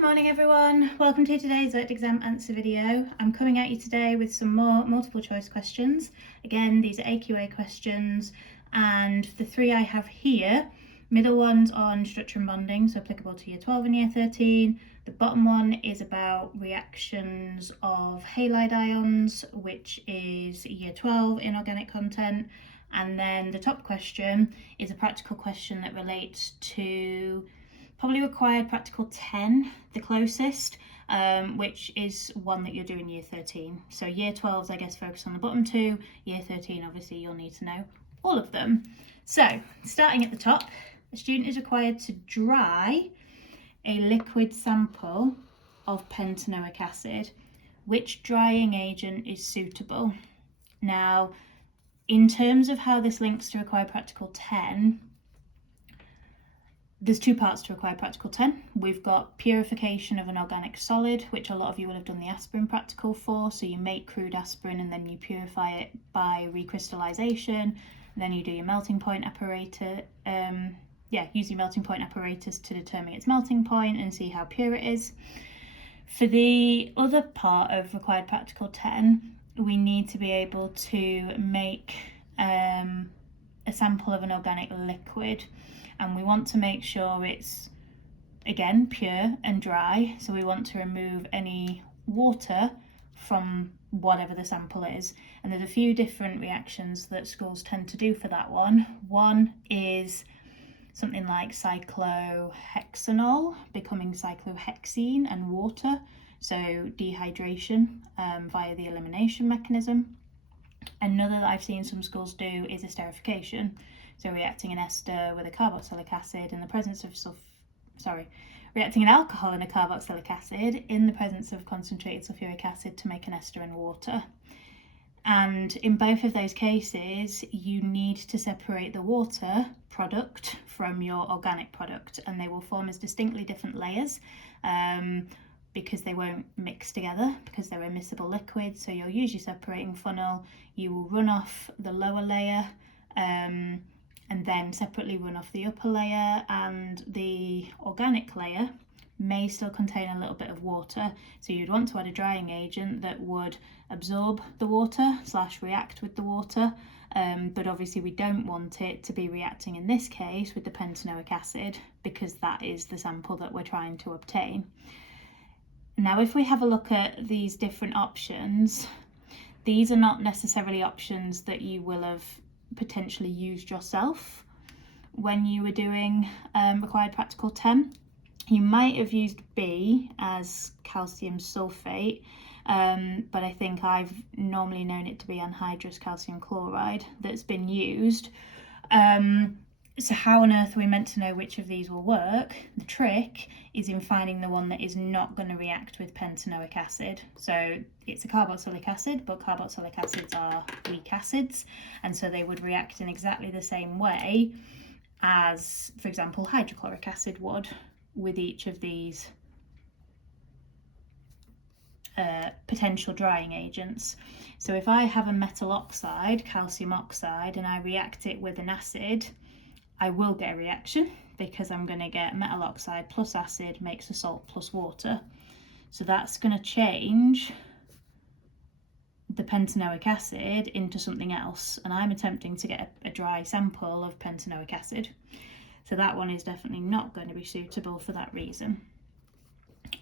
Good morning everyone, welcome to today's Lit Exam answer video. I'm coming at you today with some more multiple choice questions. Again, these are AQA questions, and the three I have here, middle one's on structure and bonding, so applicable to year 12 and year 13. The bottom one is about reactions of halide ions, which is year 12 inorganic content. And then the top question is a practical question that relates to probably required practical 10, the closest, which is one that you're doing year 13. So year 12's, I guess, focus on the bottom two. Year 13, obviously, you'll need to know all of them. So starting at the top, a student is required to dry a liquid sample of pentanoic acid. Which drying agent is suitable? Now, in terms of how this links to required practical 10, there's two parts to require practical 10. We've got purification of an organic solid, which a lot of you will have done the aspirin practical for. So you make crude aspirin and then you purify it by recrystallization. Then you do your melting point apparatus. Use your melting point apparatus to determine its melting point and see how pure it is. For the other part of required practical 10, we need to be able to make a sample of an organic liquid. And we want to make sure it's, again, pure and dry. So we want to remove any water from whatever the sample is. And there's a few different reactions that schools tend to do for that one. One is something like cyclohexanol becoming cyclohexene and water. So dehydration via the elimination mechanism. Another that I've seen some schools do is esterification. So reacting an ester with a carboxylic acid in the presence of reacting an alcohol and a carboxylic acid in the presence of concentrated sulfuric acid to make an ester and water. And in both of those cases, you need to separate the water product from your organic product, and they will form as distinctly different layers because they won't mix together because they're immiscible liquids. So you'll use your separating funnel, you will run off the lower layer and then separately run off the upper layer, and the organic layer may still contain a little bit of water. So you'd want to add a drying agent that would absorb the water / react with the water, but obviously we don't want it to be reacting in this case with the pentanoic acid because that is the sample that we're trying to obtain. Now, if we have a look at these different options, these are not necessarily options that you will have potentially used yourself when you were doing required practical 10. You might have used B as calcium sulfate, but I think I've normally known it to be anhydrous calcium chloride that's been used. So how on earth are we meant to know which of these will work? The trick is in finding the one that is not going to react with pentanoic acid. So it's a carboxylic acid, but carboxylic acids are weak acids, and so they would react in exactly the same way as, for example, hydrochloric acid would with each of these potential drying agents. So if I have a metal oxide, calcium oxide, and I react it with an acid, I will get a reaction because I'm going to get metal oxide plus acid makes a salt plus water. So that's going to change the pentanoic acid into something else, and I'm attempting to get a dry sample of pentanoic acid. So that one is definitely not going to be suitable for that reason.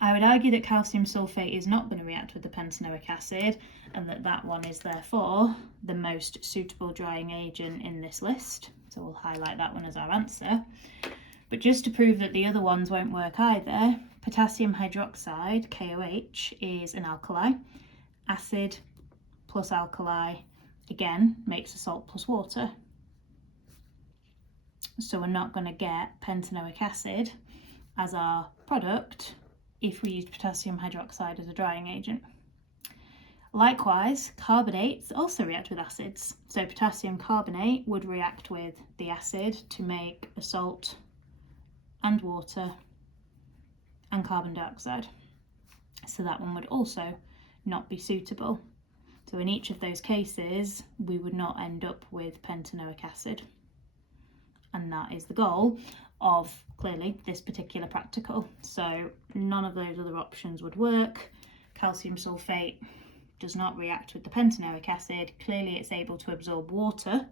I would argue that calcium sulfate is not going to react with the pentanoic acid, and that one is therefore the most suitable drying agent in this list. So we'll highlight that one as our answer. But just to prove that the other ones won't work either, potassium hydroxide, KOH, is an alkali. Acid plus alkali, again, makes a salt plus water. So we're not going to get pentanoic acid as our product if we used potassium hydroxide as a drying agent. Likewise, carbonates also react with acids. So potassium carbonate would react with the acid to make a salt and water and carbon dioxide. So that one would also not be suitable. So in each of those cases, we would not end up with pentanoic acid. And that is the goal of clearly this particular practical. So none of those other options would work. Calcium sulfate does not react with the pentanoic acid. Clearly it's able to absorb water,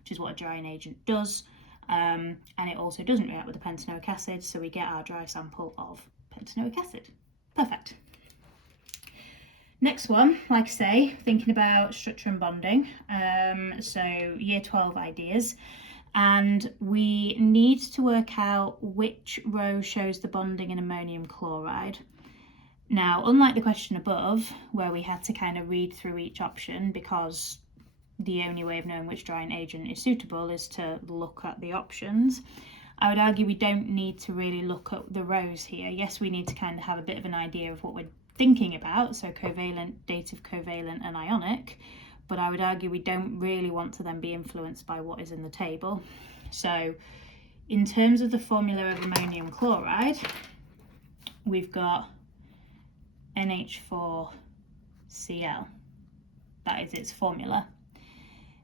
which is what a drying agent does, and it also doesn't react with the pentanoic acid, so we get our dry sample of pentanoic acid. Perfect. Next one, like I say, thinking about structure and bonding, so year 12 ideas, and we need to work out which row shows the bonding in ammonium chloride. Now, unlike the question above, where we had to kind of read through each option, because the only way of knowing which drying agent is suitable is to look at the options, I would argue we don't need to really look at the rows here. Yes, we need to kind of have a bit of an idea of what we're thinking about, so covalent, dative covalent and ionic, but I would argue we don't really want to then be influenced by what is in the table. So in terms of the formula of ammonium chloride, we've got NH4Cl. That is its formula.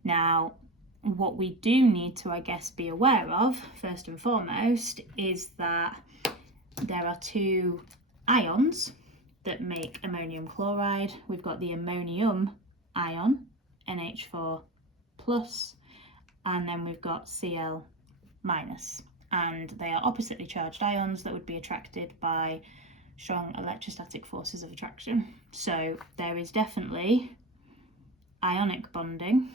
Now, what we do need to, I guess, be aware of, first and foremost, is that there are two ions that make ammonium chloride. We've got the ammonium ion, NH4+, and then we've got Cl-, and they are oppositely charged ions that would be attracted by strong electrostatic forces of attraction. So there is definitely ionic bonding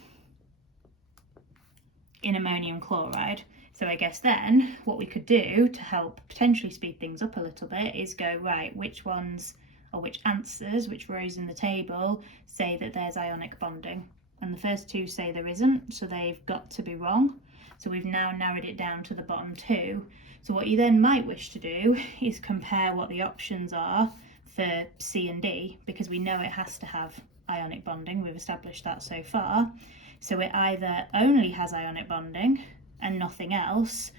in ammonium chloride. So I guess then what we could do to help potentially speed things up a little bit is go, right, which ones or which answers, which rows in the table say that there's ionic bonding? And the first two say there isn't, so they've got to be wrong. So we've now narrowed it down to the bottom two. So what you then might wish to do is compare what the options are for C and D, because we know it has to have ionic bonding. We've established that so far. So it either only has ionic bonding and nothing else,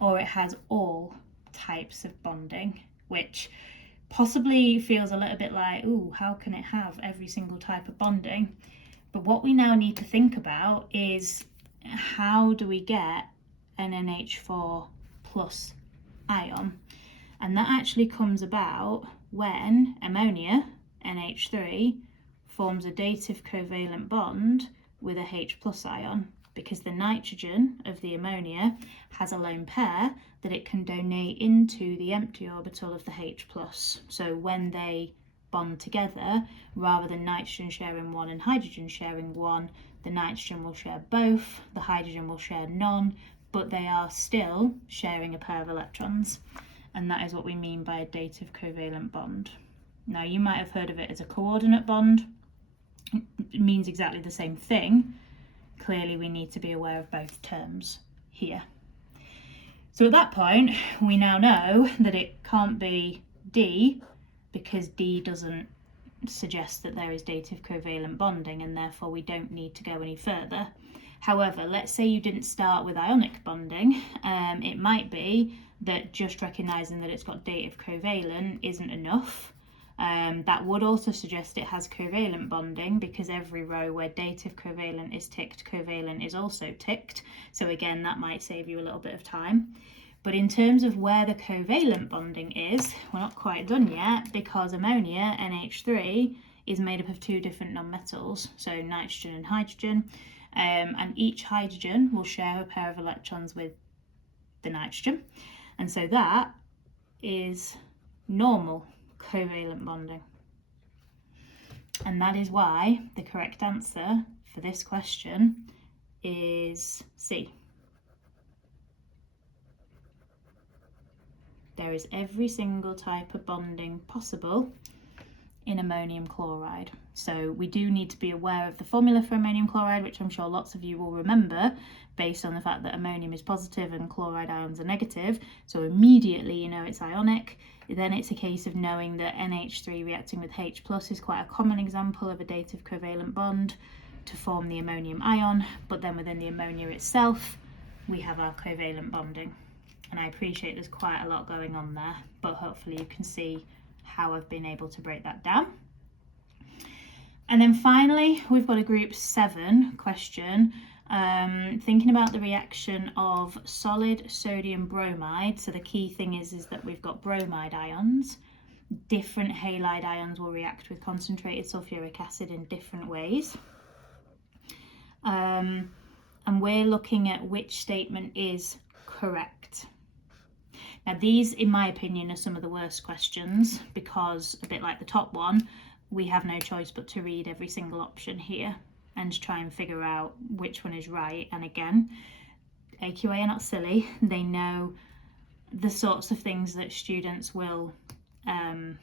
or it has all types of bonding, which possibly feels a little bit like, ooh, how can it have every single type of bonding? But what we now need to think about is, how do we get an NH4+ ion? And that actually comes about when ammonia, NH3, forms a dative covalent bond with a H+ ion, because the nitrogen of the ammonia has a lone pair that it can donate into the empty orbital of the H+. So when they bond together, rather than nitrogen sharing one and hydrogen sharing one, the nitrogen will share both, the hydrogen will share none, but they are still sharing a pair of electrons. And that is what we mean by a dative covalent bond. Now, you might have heard of it as a coordinate bond. It means exactly the same thing. Clearly, we need to be aware of both terms here. So at that point, we now know that it can't be D, because D doesn't suggest that there is dative covalent bonding, and therefore we don't need to go any further. However, let's say you didn't start with ionic bonding. It might be that just recognising that it's got dative covalent isn't enough. That would also suggest it has covalent bonding, because every row where dative covalent is ticked, covalent is also ticked. So again, that might save you a little bit of time. But in terms of where the covalent bonding is, we're not quite done yet, because ammonia, NH3, is made up of two different nonmetals, so nitrogen and hydrogen, and each hydrogen will share a pair of electrons with the nitrogen, and so that is normal covalent bonding. And that is why the correct answer for this question is C. There is every single type of bonding possible in ammonium chloride. So we do need to be aware of the formula for ammonium chloride, which I'm sure lots of you will remember, based on the fact that ammonium is positive and chloride ions are negative. So immediately you know it's ionic. Then it's a case of knowing that NH3 reacting with H+ is quite a common example of a dative covalent bond to form the ammonium ion, but then within the ammonia itself we have our covalent bonding. And I appreciate there's quite a lot going on there, but hopefully you can see how I've been able to break that down. And then finally, we've got a group 7 question, Thinking about the reaction of solid sodium bromide, so the key thing is that we've got bromide ions. Different halide ions will react with concentrated sulfuric acid in different ways. And we're looking at which statement is correct. Now these, in my opinion, are some of the worst questions because, a bit like the top one, we have no choice but to read every single option here and try and figure out which one is right. And again, AQA are not silly. They know the sorts of things that students will kind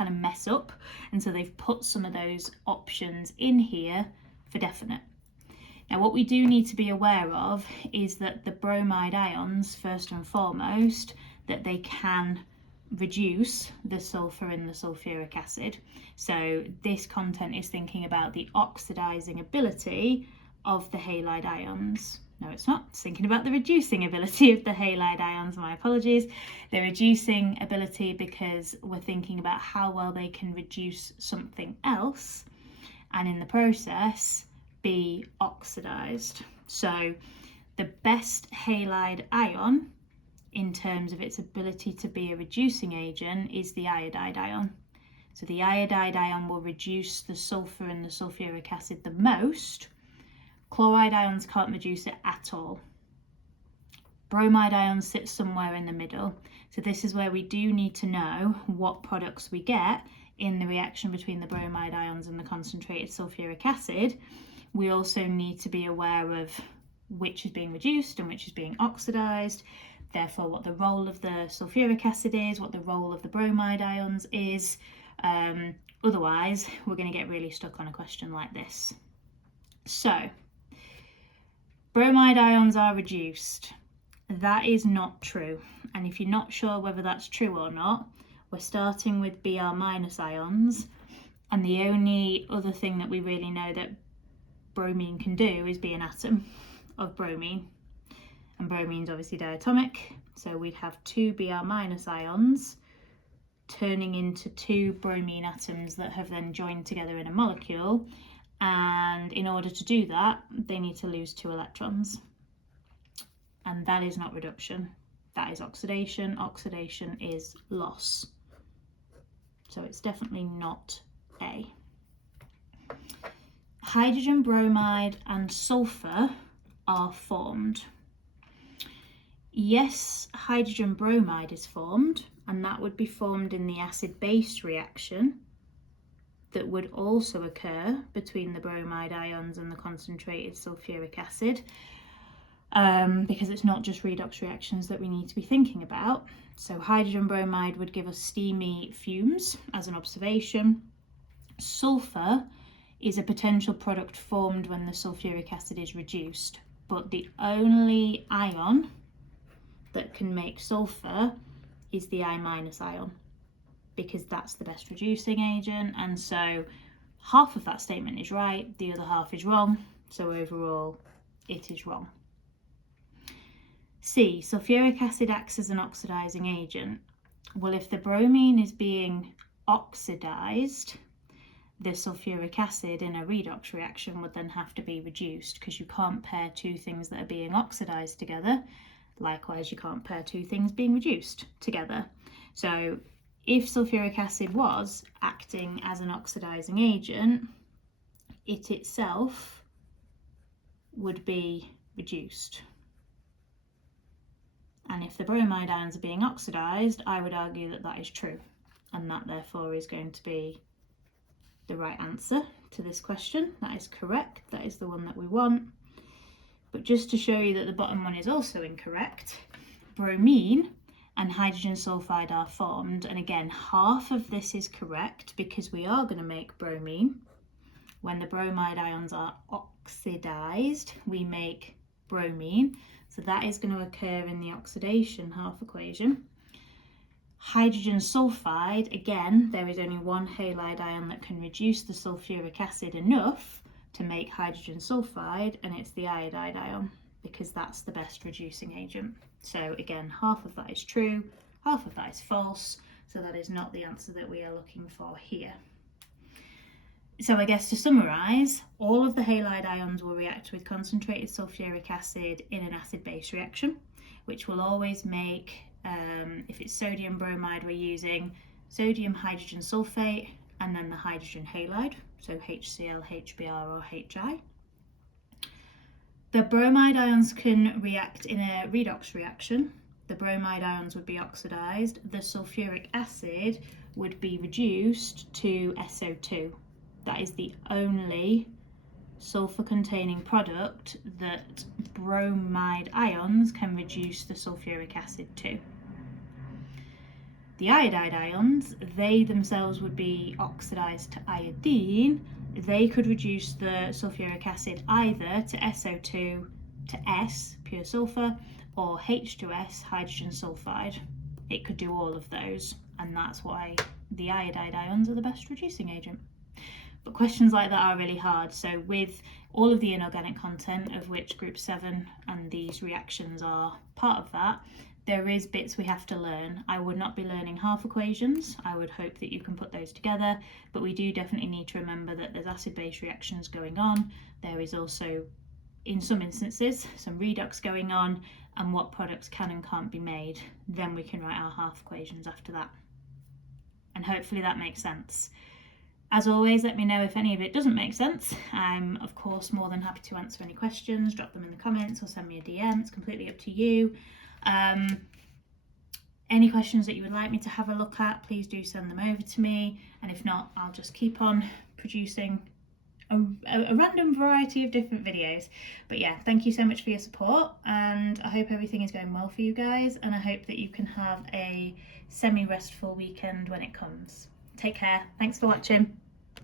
of mess up, and so they've put some of those options in here for definite. Now what we do need to be aware of is that the bromide ions, first and foremost, that they can reduce the sulfur in the sulfuric acid. So this content is thinking about the oxidizing ability of the halide ions. No, it's not. It's thinking about the reducing ability of the halide ions. My apologies. The reducing ability because we're thinking about how well they can reduce something else and in the process be oxidized. So the best halide ion in terms of its ability to be a reducing agent is the iodide ion. So the iodide ion will reduce the sulfur in the sulfuric acid the most. Chloride ions can't reduce it at all. Bromide ions sit somewhere in the middle. So this is where we do need to know what products we get in the reaction between the bromide ions and the concentrated sulfuric acid. We also need to be aware of which is being reduced and which is being oxidized. Therefore, what the role of the sulfuric acid is, what the role of the bromide ions is. Otherwise, we're going to get really stuck on a question like this. So, bromide ions are reduced. That is not true. And if you're not sure whether that's true or not, we're starting with Br- ions. And the only other thing that we really know that bromine can do is be an atom of bromine. And bromine's obviously diatomic, so we'd have two Br- ions turning into two bromine atoms that have then joined together in a molecule, and in order to do that they need to lose 2 electrons, and that is not reduction, that is oxidation. Oxidation is loss, so it's definitely not A. Hydrogen bromide and sulfur are formed. Yes, hydrogen bromide is formed, and that would be formed in the acid-base reaction that would also occur between the bromide ions and the concentrated sulfuric acid, because it's not just redox reactions that we need to be thinking about. So hydrogen bromide would give us steamy fumes as an observation. Sulfur is a potential product formed when the sulfuric acid is reduced, but the only ion that can make sulfur is the I- ion, because that's the best reducing agent. And so half of that statement is right, the other half is wrong, so overall it is wrong. C, sulfuric acid acts as an oxidizing agent. Well, if the bromine is being oxidized, the sulfuric acid in a redox reaction would then have to be reduced, because you can't pair two things that are being oxidized together. Likewise, you can't pair two things being reduced together. So if sulfuric acid was acting as an oxidizing agent, it itself would be reduced. And if the bromide ions are being oxidized, I would argue that that is true, and that therefore is going to be the right answer to this question. That is correct, that is the one that we want. But just to show you that the bottom one is also incorrect, bromine and hydrogen sulfide are formed, and again half of this is correct because we are going to make bromine. When the bromide ions are oxidized, we make bromine, so that is going to occur in the oxidation half equation. Hydrogen sulfide, again, there is only one halide ion that can reduce the sulfuric acid enough to make hydrogen sulfide, and it's the iodide ion, because that's the best reducing agent. So again, half of that is true, half of that is false, so that is not the answer that we are looking for here. So I guess to summarise, all of the halide ions will react with concentrated sulfuric acid in an acid-base reaction, which will always make, if it's sodium bromide, we're using sodium hydrogen sulfate and then the hydrogen halide, so HCl, HBr or HI. The bromide ions can react in a redox reaction. The bromide ions would be oxidised, the sulfuric acid would be reduced to SO2. That is the only sulfur containing product that bromide ions can reduce the sulfuric acid to. The iodide ions, they themselves would be oxidised to iodine. They could reduce the sulfuric acid either to SO2 to S, pure sulfur, or H2S, hydrogen sulfide. It could do all of those, and that's why the iodide ions are the best reducing agent. But questions like that are really hard. So with all of the inorganic content, of which group 7 and these reactions are part of that, there is bits we have to learn. I would not be learning half equations. I would hope that you can put those together, but we do definitely need to remember that there's acid-base reactions going on. There is also, in some instances, some redox going on, and what products can and can't be made. Then we can write our half equations after that. And hopefully that makes sense. As always, let me know if any of it doesn't make sense. I'm, of course, more than happy to answer any questions. Drop them in the comments or send me a DM. It's completely up to you. Any questions that you would like me to have a look at, please do send them over to me. And if not, I'll just keep on producing a random variety of different videos. But yeah, thank you so much for your support, and I hope everything is going well for you guys, and I hope that you can have a semi-restful weekend when it comes. Take care. Thanks for watching.